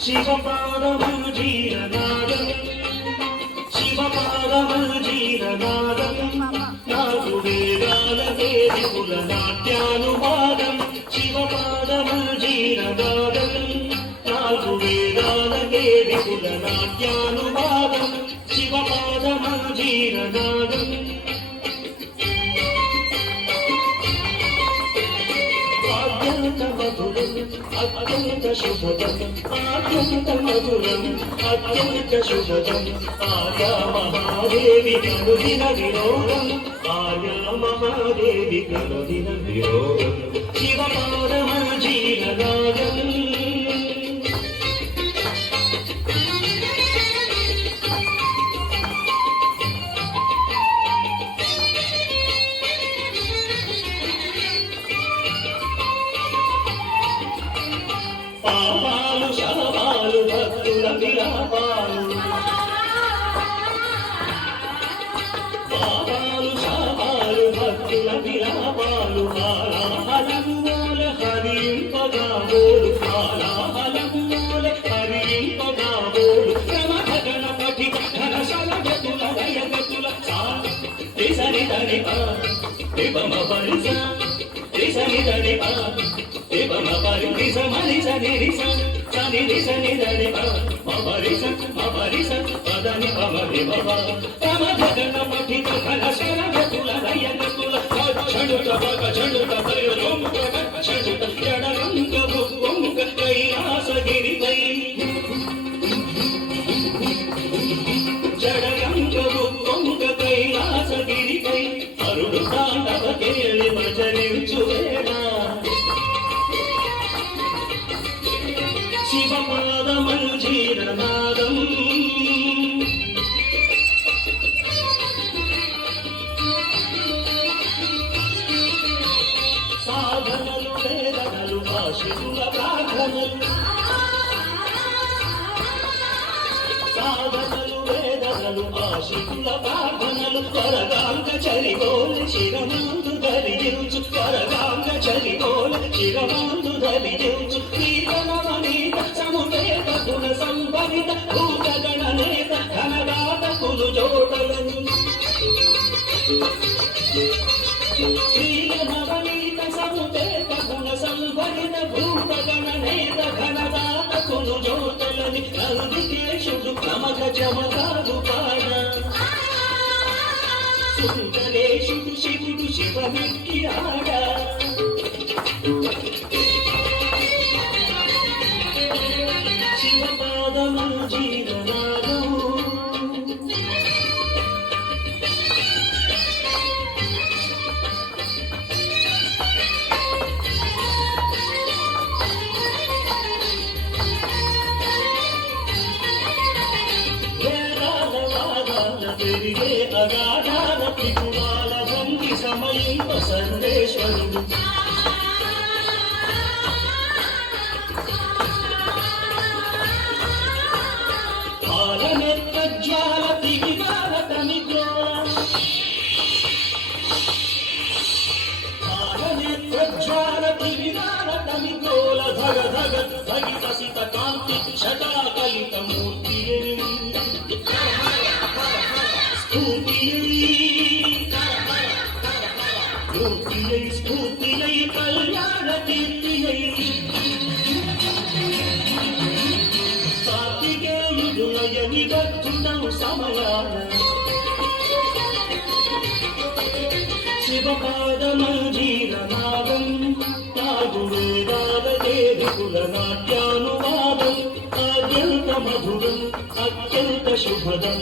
శివపాదములు జీరనాదం శివపాదములు జీరనాదం నాలుగు వేదాల వేదికుల నాట్యానువాదం శివపాదములు జీరనాదం నాలుగు వేదాల వేదికుల నాట్యానువాదం శివపాదములు జీరనాదం అత్యంత శుభదం అత్యంత మధురం అత్యంత శుభదం ఆయా మహాదేవి కనుదిన వినోదం ఆయా మహాదేవి కనుదిన వినోదం శివపాదమ జీవనాదం పాపాలు శాపాలు భక్తుల విలాపాలు పాపాలు శాపాలు భక్తుల విలాపాలు కాలాహలము మూల హరింపగాబోలు కాలాహలము మూల హరింపగాబోలు క్రమగణ పఠి ఘన శలగతుల దయగతుల సరి ధని పమ పరిస రిసని ధని పమ పరి రిస మరి సని రిస సని రిసని ధని పరిస పరిస పదని పమరి బబ తమ గగన పఠి ఘన శరగతుల దయగతుల ఛడుత బగ ఛడుత భయోముఖ ఛడుత జడగంగ భుక్కుంగ కైలాసగిరిపై జడగంగ భుక్కుంగ కైలాసగిరిపై అరుడు తాండవ కేళి భజనించువేడా శివపాదమను జీరనాదం సాధనలు వేదనలు భాషికుల ప్రార్థనలు సాధనలు వేదనలు ఆశికుల ప్రార్థనలు కరగాంగ చలిగోల చిరమందు ధరించు కరగాంగ చలిగోల చిరమందు ధరించు నీలనవనీత సముదేత గుణ సంభవిత భూతగణనేత ఘనగాత కులు జోటలను శ్రీలనవనీత సముదేత గుణ సంభవిత భూతగణనేత ఘనగాత కులు జోటలని నందికేశుడు ప్రమగ జమగాడు పాడ సుందరేశుడు శివుడు శివమిక్కి ఆడ శివపాదము జీవనాదం పెరిగే అగాధార త్రిపురాల భంగి సమయింప సర్వేశ్వరుడు పాలనెత్రజ్వాల తిగిరాల తమిగ్రోల పాలనెత్రజ్వాల తిగిరాల తమిగ్రోల ధగ ధగ ధగిత సిత కాంతి శటాకలిత మూర్తి స్ఫూర్తియై కళ్యాణ కీర్తియై కార్తికేయుడునయ నిబద్ధుడం సమయాన శివపాదమంజీరనాదం నాగు వేదాల దేవికుల నాట్యానువాదం అత్యంత మధురం అత్యంత శుభదం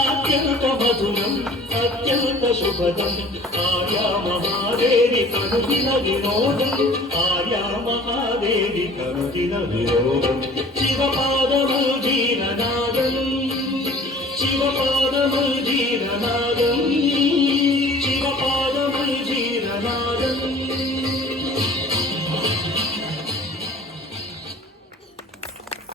అత్యంత మధురం అత్యంత శుభదం ఆర్యా మహాదేవి కనుదిన వినోదం ఆర్యా మహాదేవి కనుదిన వినోదం శివపాదము జీరనాదం శివపాదము జీరనాదం శివపాదము జీరనాదం